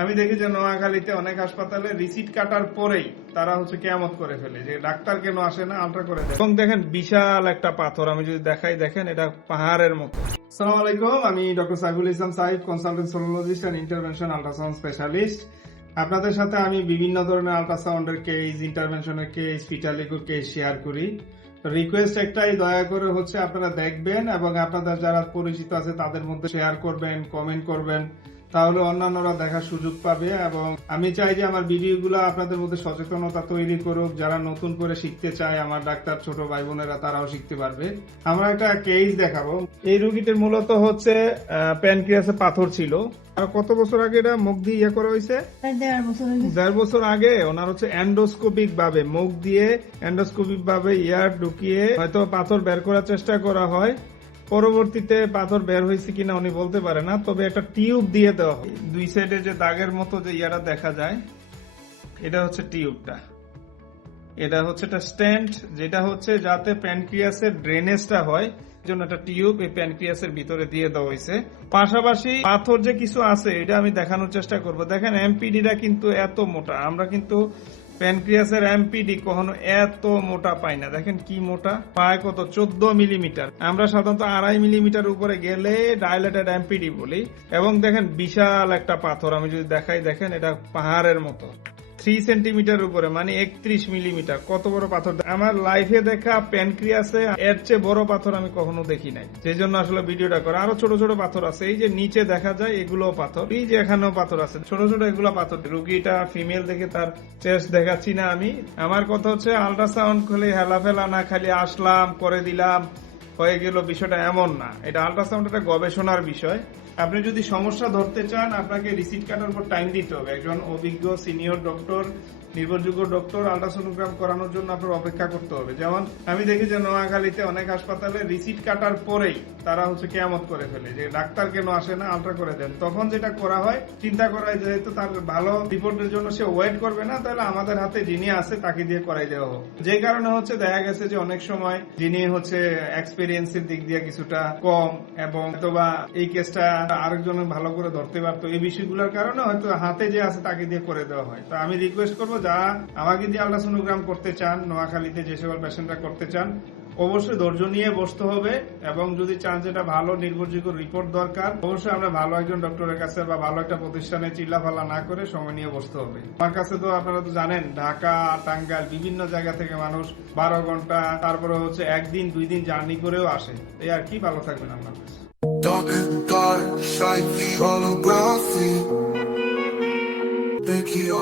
আমি দেখি যে নোয়াখালীতে অনেক হাসপাতালে রিসিট কাটার পরেই তারা কিয়ামত করে ফেলে যে ডাক্তার কেন আসে না, আলট্রা করে দেয়। এবং দেখেন বিশাল একটা পাথর, আমি যদি দেখাই দেখেন এটা পাহাড়ের মতো। আসসালামু আলাইকুম, আমি doctor Saiful Islam Saif, consultant sonologist and intervention ultrasound specialist. আপনাদের সাথে আমি বিভিন্ন ধরনের আল্ট্রাসাউন্ডের কেস, ইন্টারভেনশনের কেস, ফিটালিকোর কেস শেয়ার করি। রিকোয়েস্ট একটাই, দয়া করে আপনারা দেখবেন এবং আপনাদের যারা পরিচিত আছে তাদের মধ্যে শেয়ার করবেন, কমেন্ট করবেন, তাহলে অন্যান্যরা দেখার সুযোগ পাবে। এবং আমি চাই যে আমার ভিডিওগুলো আপনাদের মধ্যে সচেতনতা তৈরি করুক। যারা নতুন করে শিখতে চায়, আমার ডাক্তার ছোট ভাই বোনেরা তারাও শিখতে পারবে। আমরা একটা কেস দেখাবো। এই রোগীটির মূলত প্যানক্রিয়াসে পাথর ছিল। আর কত বছর আগে এটা মুখ দিয়ে করা হয়েছে? 1.5 বছর আগে। ওনার এন্ডোস্কোপিক ভাবে মুখ দিয়ে এন্ডোস্কোপিক ভাবে ইয়ার ঢুকিয়ে হয়তো পাথর বের করার চেষ্টা করা হয়। পরবর্তীতে পাথর বের হয়েছে কিনা উনি বলতে পারে না, তবে একটা টিউব দিয়ে দেওয়া হয়। দুই সাইডে যে দাগের মতো যে ইয়ারা দেখা যায়, এটা টিউবটা। এটা একটা স্ট্যান্ড, যেটা যাতে প্যানক্রিয়াসের ড্রেনেজটা হয়, জন্য একটা টিউব এই প্যানক্রিয়াসের ভিতরে দিয়ে দেওয়া হয়েছে। পাশাপাশি পাথর যে কিছু আছে এটা আমি দেখানোর চেষ্টা করব। দেখেন এমপিডিটা কিন্তু এত মোটা, আমরা কিন্তু প্যানক্রিয়াসের এমপিডি কখনো এত মোটা পাই না। দেখেন কি মোটা, প্রায় 14 মিলিমিটার। আমরা সাধারণত 2.5 মিলিমিটার উপরে গেলে ডাইলেটেড এমপিডি বলি। এবং দেখেন বিশাল একটা পাথর, আমি যদি দেখাই দেখেন এটা পাহাড়ের মতো। 3 সেন্টিমিটার উপরে, মানে 31 মিলিমিটার। কত বড় পাথর! আমার লাইফে দেখা প্যানক্রিয়াসে এর চেয়ে বড় পাথর আমি কখনো দেখি নাই, সেই জন্য আসলে ভিডিওটা করা। আরো ছোট ছোট পাথর আছে, এই যে নিচে দেখা যায় এগুলো পাথর, এই যে এখানেও পাথর আছে, ছোট ছোট এগুলো পাথর। রুগীটা ফিমেল দেখে তার চেস্ট দেখাচ্ছি না আমি। আমার কথা আল্ট্রাসাউন্ড খুলে হেলাফেলা না, খালি আসলাম করে দিলাম হয়ে গেল, বিষয়টা এমন না। এটা আল্ট্রাসাউন্ড একটা গবেষণার বিষয়। আপনি যদি সমস্যা ধরতে চান, আপনাকে রিসিট কাটার পর টাইম দিতে হবে। একজন অভিজ্ঞ সিনিয়র ডক্টর, নির্ভরযোগ্য ডক্টর আল্ট্রাসোনোগ্রাম করানোর জন্য আপনার অপেক্ষা করতে হবে। যেমন আমি দেখি যে নোয়াখালীতে অনেক হাসপাতালে রিসিট কাটার পরেই তারা কিয়ামত করে ফেলে যে ডাক্তার কেন আসে না, আলট্রা করে দেন। তখন যেটা করা হয়, চিন্তা করা হয় যেহেতু তার ভালো রিপোর্টের জন্য সে ওয়েট করবে না, তাহলে আমাদের হাতে যিনি আছে তাকে দিয়ে করাই দেওয়া হোক। যে কারণে দেখা গেছে যে অনেক সময় যিনি এক্সপেরিয়েন্সের দিক দিয়ে কিছুটা কম, এবং অথবা এই কেসটা আরেকজন ভালো করে ধরতে পারতো, এই বিষয়গুলোর কারণে হয়তো হাতে যে আছে তাকে দিয়ে করে দেওয়া হয়। তো আমি রিকোয়েস্ট করবো, যারা আমাকে দিয়ে আল্ট্রাসোনোগ্রাম করতে চান, নোয়াখালীতে যে সকল পেশেন্টরা করতে চান, অবশ্যই ধৈর্য নিয়ে বসতে হবে। এবং যদি চান যেটা ভালো নির্ভরযোগ্য রিপোর্ট দরকার, অবশ্যই আমরা ভালো একজন ডক্টরের কাছে বা ভালো একটা প্রতিষ্ঠানে চিল্লাফাল্লা না করে সময় নিয়ে বসতে হবে। আমার কাছে তো আপনারা তো জানেন, ঢাকা, টাঙ্গাইল, বিভিন্ন জায়গা থেকে মানুষ 12 ঘন্টা, তারপরে 1 দিন 2 দিন জার্নি করেও আসে। এই আর কি, ভালো থাকবেন আপনার কাছে। Dark and dark, shine holography. Thank you,